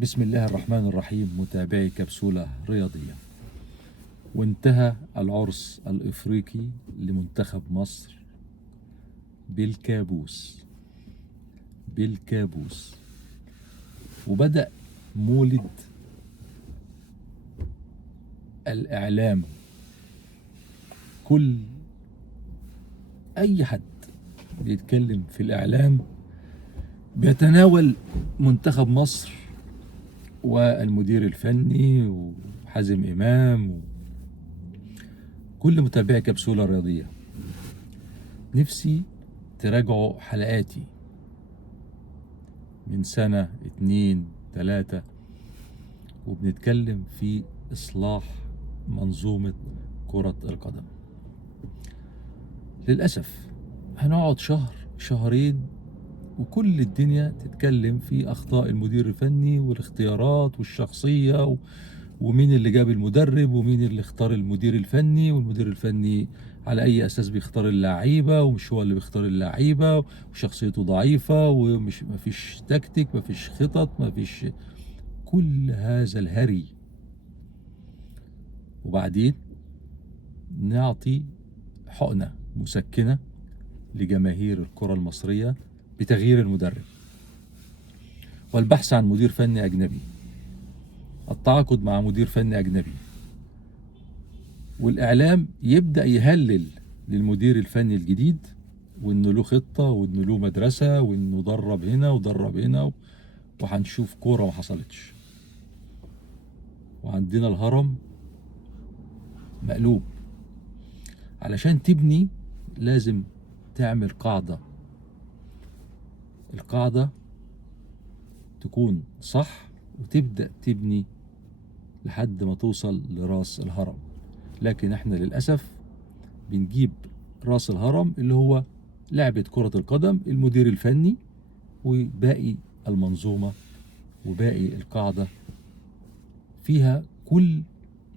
بسم الله الرحمن الرحيم. متابعي كبسولة رياضية، وانتهى العرس الإفريقي لمنتخب مصر بالكابوس وبدأ مولد الإعلام. كل أي حد بيتكلم في الإعلام بيتناول منتخب مصر والمدير الفني وحازم إمام كل متابعي كبسولة رياضية. نفسي تراجعوا حلقاتي من سنة 2 3 وبنتكلم في إصلاح منظومة كرة القدم. للأسف هنقعد شهر شهرين وكل الدنيا تتكلم في أخطاء المدير الفني والاختيارات والشخصية ومين اللي جاب المدرب ومين اللي اختار المدير الفني، والمدير الفني على أي أساس بيختار اللعيبة ومش هو اللي بيختار اللعيبة، وشخصيته ضعيفة ومش مفيش تكتيك مفيش خطط مفيش كل هذا الهري. وبعدين نعطي حقنة مسكنة لجماهير الكرة المصرية بتغيير المدرب والبحث عن مدير فني أجنبي، التعاقد مع مدير فني أجنبي، والإعلام يبدأ يهلل للمدير الفني الجديد وإنه له خطة وإنه له مدرسة وإنه درب هنا ودرب هنا وهنشوف كورة ما حصلتش. وعندنا الهرم مقلوب. علشان تبني لازم تعمل قاعدة، القاعدة تكون صح وتبدأ تبني لحد ما توصل لراس الهرم. لكن احنا للأسف بنجيب راس الهرم اللي هو لعبة كرة القدم، المدير الفني وباقي المنظومة وباقي القاعدة فيها كل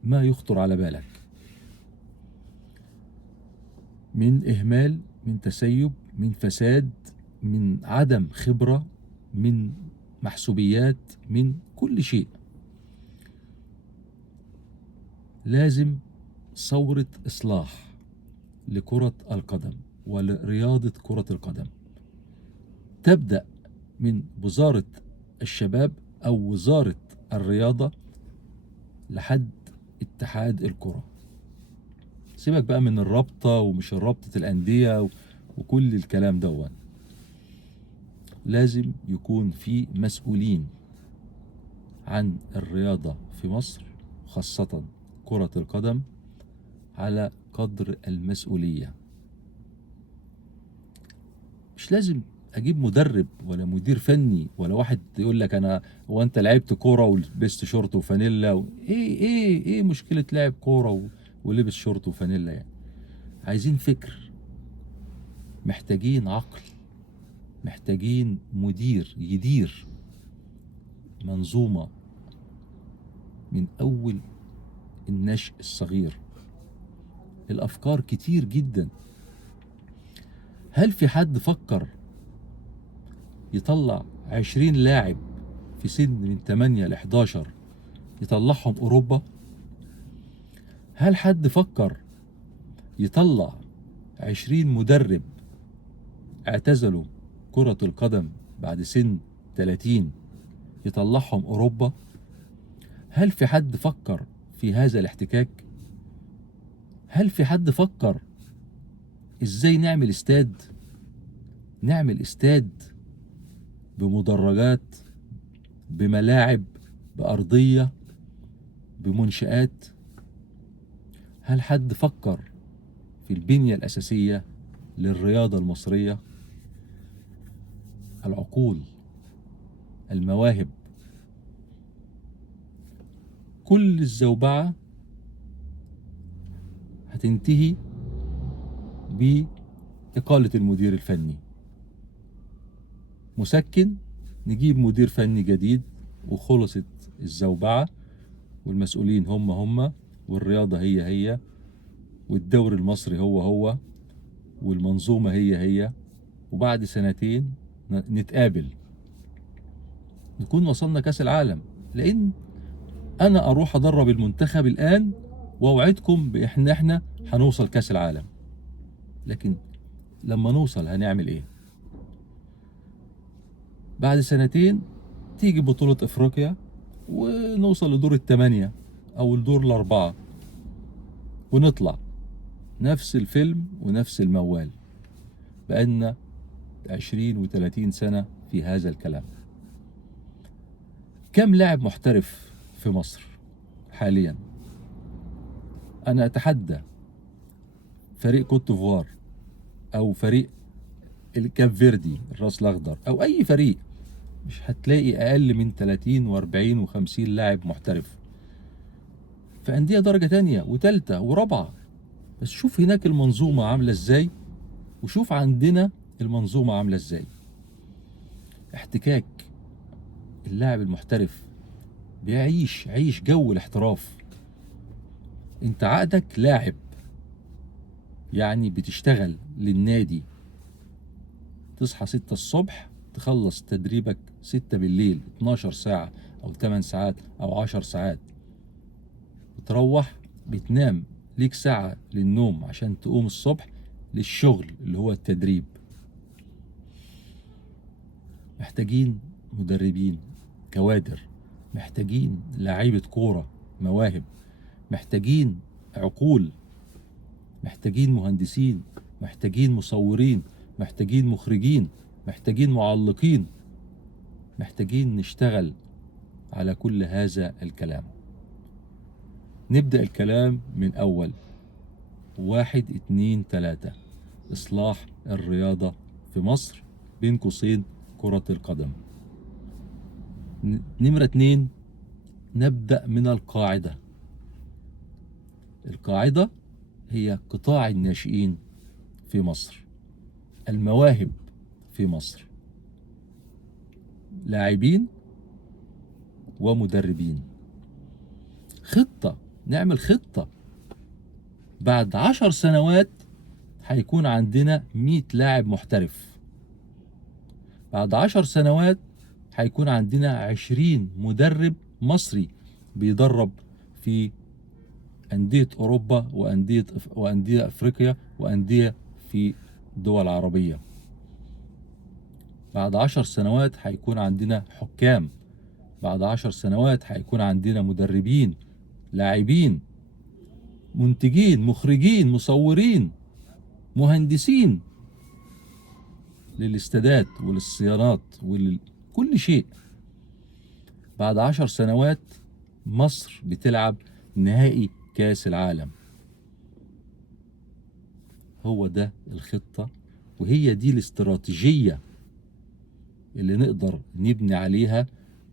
ما يخطر على بالك من إهمال، من تسيب، من فساد، من عدم خبرة، من محسوبيات، من كل شيء. لازم ثورة إصلاح لكرة القدم ولرياضة كرة القدم تبدأ من وزارة الشباب أو وزارة الرياضة لحد اتحاد الكرة. سيبك بقى من الرابطة ومش رابطة الأندية وكل الكلام ده. لازم يكون في مسؤولين عن الرياضة في مصر خاصة كرة القدم على قدر المسؤولية. مش لازم اجيب مدرب ولا مدير فني ولا واحد يقول لك انا هو انت لعبت كوره ولبست شورت وفانيلا ايه مشكله لعب كوره ولبس شورت وفانيلا يعني؟ عايزين فكر، محتاجين عقل، محتاجين مدير يدير منظومه من اول النشء الصغير. الافكار كتير جدا. هل في حد فكر يطلع 20 لاعب في سن من 8 ل 11 يطلعهم أوروبا؟ هل حد فكر يطلع 20 مدرب اعتزلوا كرة القدم بعد سن 30 يطلعهم أوروبا؟ هل في حد فكر في هذا الاحتكاك؟ هل في حد فكر ازاي نعمل استاد؟ نعمل استاد بمدرجات، بملاعب، بأرضية، بمنشآت. هل حد فكر في البنية الأساسية للرياضة المصرية؟ العقول، المواهب، كل الزوبعة هتنتهي بإقالة المدير الفني. مسكن، نجيب مدير فني جديد وخلصت الزوبعة، والمسؤولين هم والرياضة هي والدوري المصري هو والمنظومة هي وبعد سنتين نتقابل نكون وصلنا كأس العالم. لان انا اروح ادرب المنتخب الان واوعدكم بان احنا هنوصل كاس العالم، لكن لما نوصل هنعمل ايه؟ بعد سنتين تيجي بطولة افريقيا ونوصل لدور الثمانية او الدور الاربعة ونطلع، نفس الفيلم ونفس الموال. بقالنا 20 و30 سنة في هذا الكلام. كم لاعب محترف في مصر حاليا؟ انا اتحدى فريق كوت ديفوار او فريق الكاب فيردي الراس الاخضر او اي فريق، مش هتلاقي اقل من 30 و40 و50 لاعب محترف في انديه درجه تانية وتالتة ورابعه. بس شوف هناك المنظومه عامله ازاي، وشوف عندنا المنظومه عامله ازاي. احتكاك اللاعب المحترف عيش جو الاحتراف. انت عقدك لاعب، يعني بتشتغل للنادي، تصحى 6 الصبح تخلص تدريبك 6 بالليل، 12 ساعة أو 8 ساعات أو 10 ساعات، بتروح بتنام ليك ساعة للنوم عشان تقوم الصبح للشغل اللي هو التدريب. محتاجين مدربين كوادر، محتاجين لعيبة كورة مواهب، محتاجين عقول، محتاجين مهندسين، محتاجين مصورين، محتاجين مخرجين، محتاجين معلقين، محتاجين نشتغل على كل هذا الكلام. نبدأ الكلام من أول 1 2 3 إصلاح الرياضة في مصر بين قوسين كرة القدم. نمرة 2 نبدأ من القاعدة. القاعدة هي قطاع الناشئين في مصر، المواهب في مصر، لاعبين ومدربين. خطة، نعمل خطة. بعد 10 سنوات هيكون عندنا 100 لاعب محترف. بعد 10 سنوات هيكون عندنا 20 مدرب مصري بيدرب في أندية أوروبا وأندية أفريقيا وأندية في دول عربية. بعد 10 سنوات هيكون عندنا حكام. بعد 10 سنوات هيكون عندنا مدربين، لاعبين، منتجين، مخرجين، مصورين، مهندسين للاستادات وللصيانات ولكل شيء. بعد 10 سنوات مصر بتلعب نهائي كاس العالم. هو ده الخطة، وهي دي الاستراتيجية اللي نقدر نبني عليها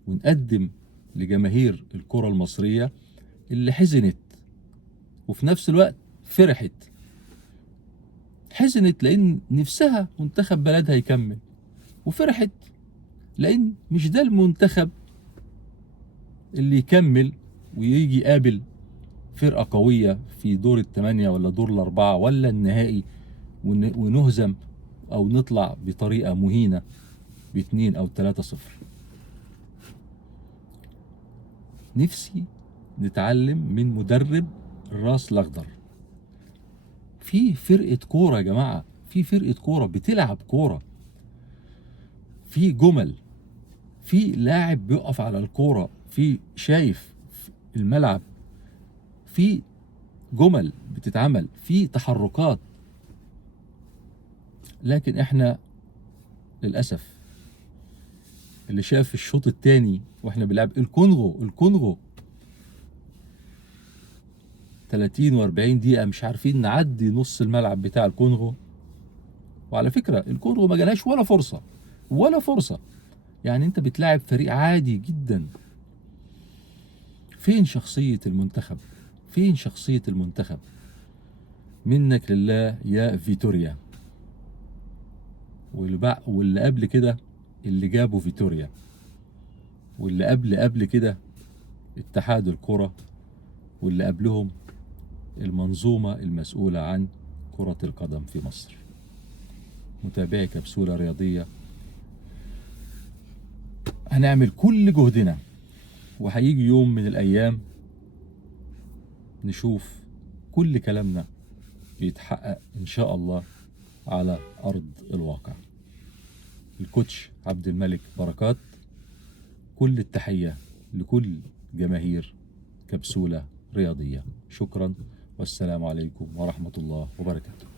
ونقدم لجماهير الكرة المصرية اللي حزنت وفي نفس الوقت فرحت. حزنت لأن نفسها منتخب بلدها يكمل، وفرحت لأن مش ده المنتخب اللي يكمل ويجي يقابل فرقة قوية في دور الثمانية ولا دور الأربعة ولا النهائي ونهزم أو نطلع بطريقة مهينة ب2 أو 3-0. نفسي نتعلم من مدرب الراس الأخضر. في فرقة كورة يا جماعة، في فرقة كورة بتلعب كورة، في جمل، في لاعب بيقف على الكورة، في شايف الملعب، في جمل بتتعمل، في تحركات. لكن احنا للأسف اللي شاف الشوط الثاني واحنا بنلعب الكونغو 30 و40 دقيقة مش عارفين نعدي نص الملعب بتاع الكونغو. وعلى فكرة الكونغو ما جالهاش ولا فرصة ولا فرصة، يعني انت بتلاعب فريق عادي جدا. فين شخصية المنتخب؟ فين شخصية المنتخب؟ منك لله يا فيتوريا واللي قبل كده اللي جابوا فيتوريا، واللي قبل كده اتحاد الكرة، واللي قبلهم المنظومة المسؤولة عن كرة القدم في مصر. متابعي كبسولة رياضية، هنعمل كل جهدنا وهيجي يوم من الأيام نشوف كل كلامنا بيتحقق إن شاء الله على أرض الواقع. الكوتش عبد الملك بركات، كل التحية لكل جماهير كبسولة رياضية. شكرا والسلام عليكم ورحمة الله وبركاته.